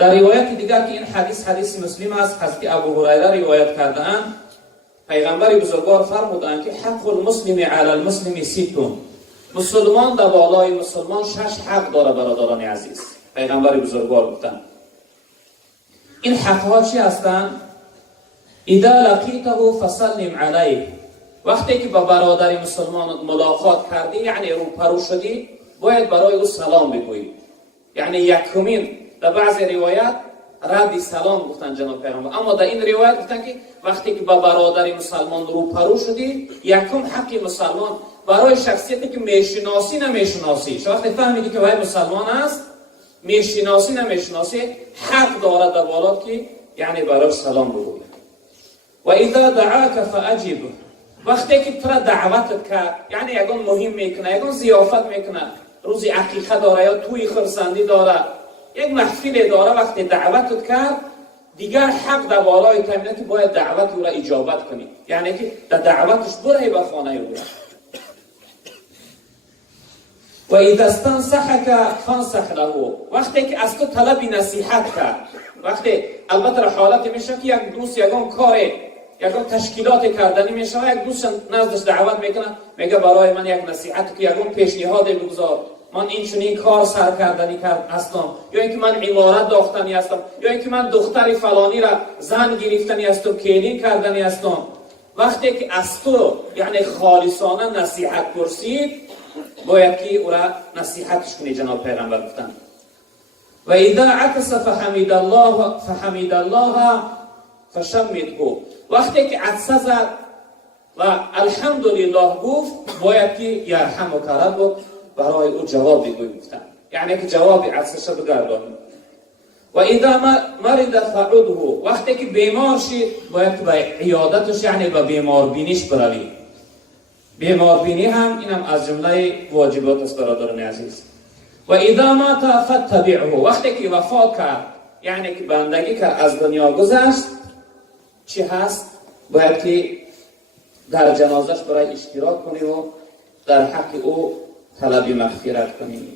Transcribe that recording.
در روایت دیگر که این حدیث مسلم است، حضرت ابو هریره روایت کرده‌اند، پیغمبر بزرگوار فرمودند که حق المسلم علی المسلم ست. مسلمان در بالای مسلمان 6 حق داره برادران عزیز. پیغمبر بزرگوار گفتند این حق‌ها چی هستند؟ اذا لقیته فسلم علیه. وقتی که با برادر مسلمان ملاقات کردی، یعنی روبرو شدی، باید برای او سلام بگویی. یعنی یکمین در بعض روایت رد سلام گفتن جناب پیغمبر، اما در این روایت گفتن که وقتی که با برادر مسلمان روبرو شدی، یکم حق مسلمان برای شخصیتی که میشناسی نمیشناسی، وقتی فهمیدی که وای مسلمان است، میشناسی نمیشناسی، حق دارد در بالات که یعنی برای سلام بگویی. و اذا دعاك فاجب. وقتی که تو را دعوت کرد، یعنی یگان مهم میکنه، یگان ضیافت میکنه، روزی عقیقه داره یا توی خرسندی داره، یک محفل داره، وقتی دعوت کرد دیگر حق در بالای تو که باید دعوت او را اجابت کنی، یعنی که در دعوتش برای به خانه او. و اذا استنصحك فانصح له. وقتی که از تو طلب نصیحت کرد، وقتی البته حالت میشه که یک دوست یگان کاری یگان تشکیلات کردنی میشه، یک دوست نزدش دعوت میکنه، میگه برای من یک نصیحت که یگان پیشنهاد بگذار، من این کار سر کردنی هستم، یا اینکه من عمارت داختنی هستم، یا اینکه من دختر فلانی را زن گرفتنی هستم، کینی کردنی هستم. وقتی که از تو یعنی خالصانه نصیحت پرسید، باید که او را نصیحتش کنی. جناب پیغمبر گفتن و اذا عطس فحمد الله فشمته. وقتی که عطسه زد و الحمدلله گفت، باید که یرحمک ربک برای او جواب بگویی. گفتن یعنی که جواب عطسه بگردانی. و اذا مرض فعده. وقتی که بیمار شد، باید که به عیادتش یعنی به بیمار بینیش بروی. بیمار بینی هم اینم از جمله واجبات است برادران عزیز. و اذا مات فتبعه. وقتی که وفات کرد، یعنی که بندگی کرد، از دنیا گذشت، چی هست؟ باید که در جنازش برای اشتراک کنی و در حق او طلب مغفرت کنی.